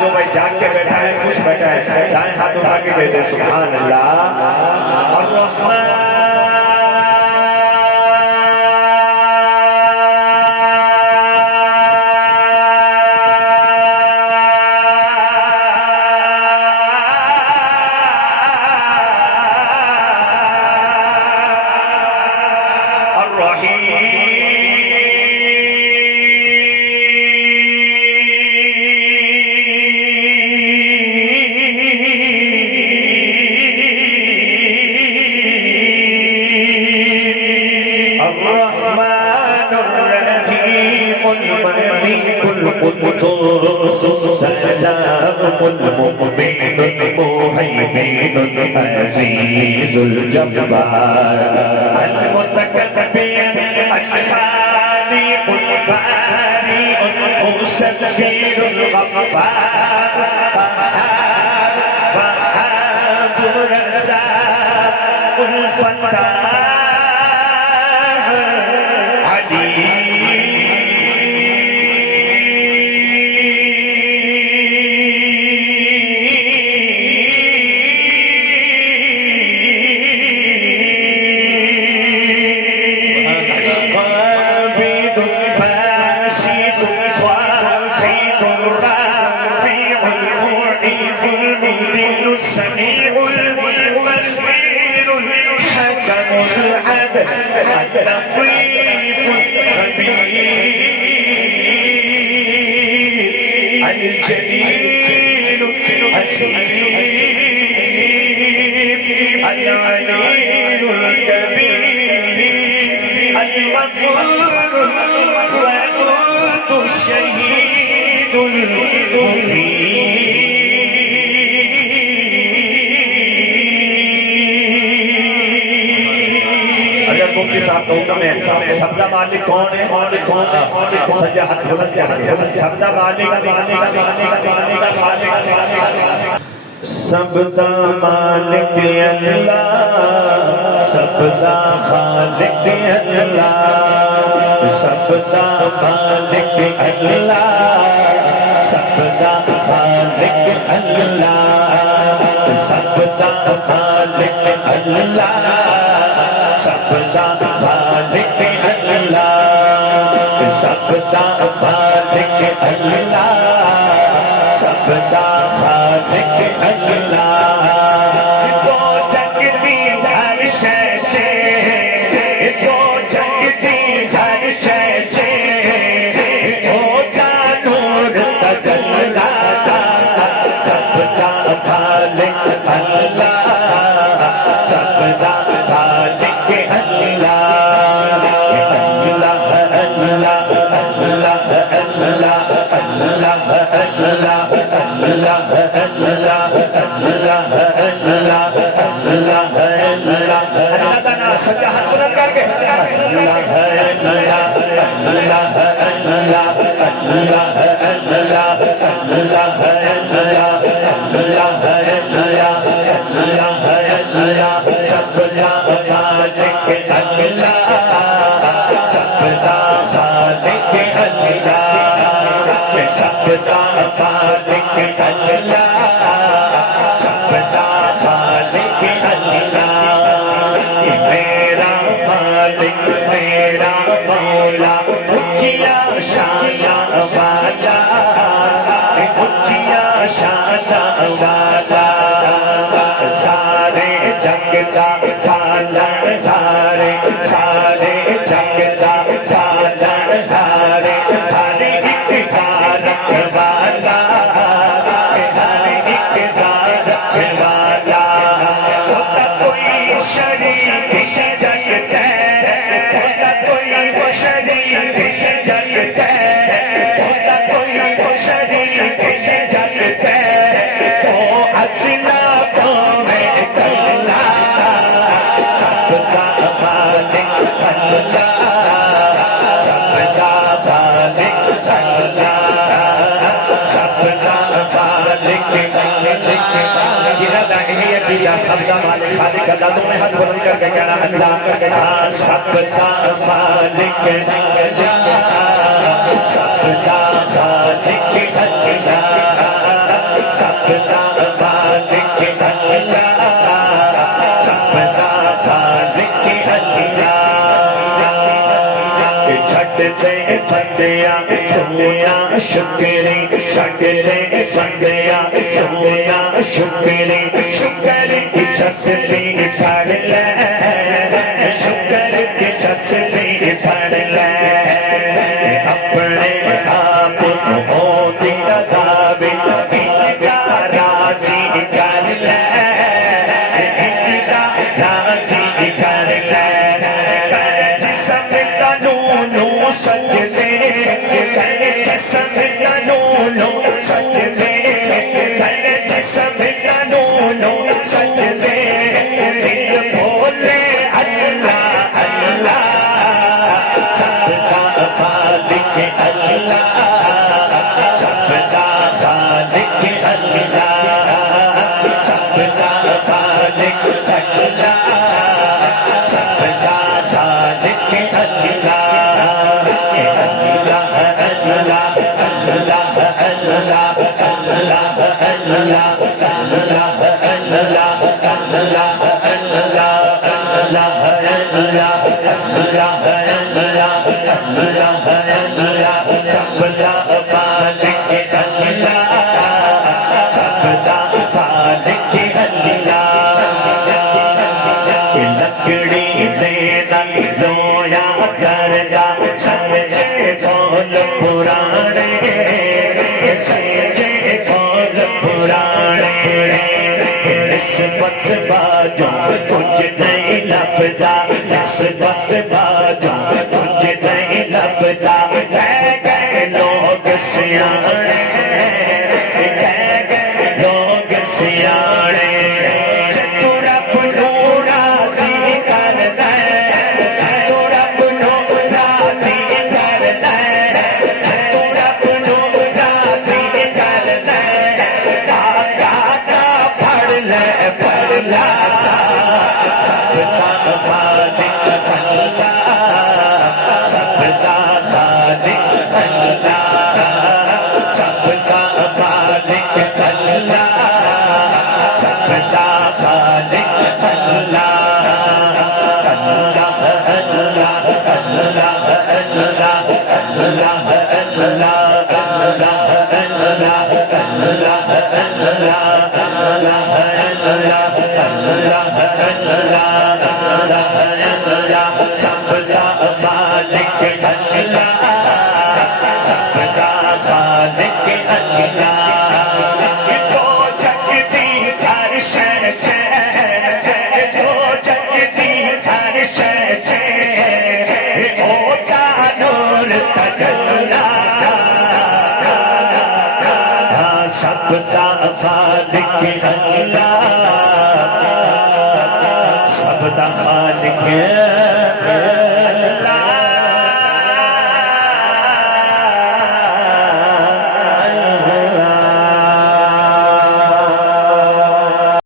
جو بھائی جاگ کے بیٹھا ہے خوش بیٹھا ہے دائیں ہاتھ اٹھا کے کہتے ہیں سبحان اللہ الرحمن المؤمن المهيمن العزيز الجبار المتكبر الخالق البارئ المسبح الغفار وهاب الرزاق الفتاح اللطيف الخبير الجليل الحسيب العلي الكبير الغفور الودود الشهيد المبين. مفتی صاحب تو حکم ہے سبدہ مالک کون ہے سجا ہاتھ بلند کر سبدہ مالک سبدہ مالک اللہ سبدہ خالق اللہ سبدہ خالق اللہ سبدہ خالق اللہ سبدہ خالق اللہ سبزہ خالق اللہ سبزہ خالق اللہ سبزہ خالق اللہ تو جگتی ہر شے سے تو جگتی ہر شے سے تو جانور تجلا سبزہ خالق اللہ سبزہ سجا ہاتھ بلند کر کے اللہ ہے اللہ اللہ ہے اللہ اللہ ہے اللہ اللہ ہے اللہ اللہ ہے اللہ اللہ ہے اللہ سب جا خالق اللہ سب جا خالق اللہ سب جا خالق اللہ سب جا خالق اللہ میرا مولا اچیا شان والا اچیا شان والا سارے جگ کا پالن ہارے سارے جگ کا پالن ہارے ہر ایک کا رکھوالا ہر ایک کا رکھوالا ہوتا کوئی شریک سب جنہ دا یہ عقیدہ سب دا مالک خالق اللہ تمہیں ہاتھ بلند کر کے کہنا اللہ سب دا مالک سب دا خالق اللہ سب دا مالک اللہ سب دا خالق اللہ چھٹ سے بندیا دنیا شکری چھٹ سے بندیا دنیا شکری شکر کی تسبیح پڑھ لے شکر کی تسبیح پڑھ لے اپنے آپ کو ہوتی رضا انقطاع راضی کر لے انقطاع راضی کر لے جسم سنونو سجدے جسم سنونو سجدے جسم سنونو سجدے دل بولے اللہ اللہ سب کا خالق اللہ سب کا خالق اللہ سب کا خالق اللہ سب کا خالق لکڑی دینا رویا کردہ سمجھے فوج پرانے سمجھے فوج پرانے اس بس باجوں کچھ نہیں لبدا اس بس باجوں کچھ نہیں لبدا کہہ گئے لوگ سیانے کہہ گئے لوگ سیانے سب دا خالق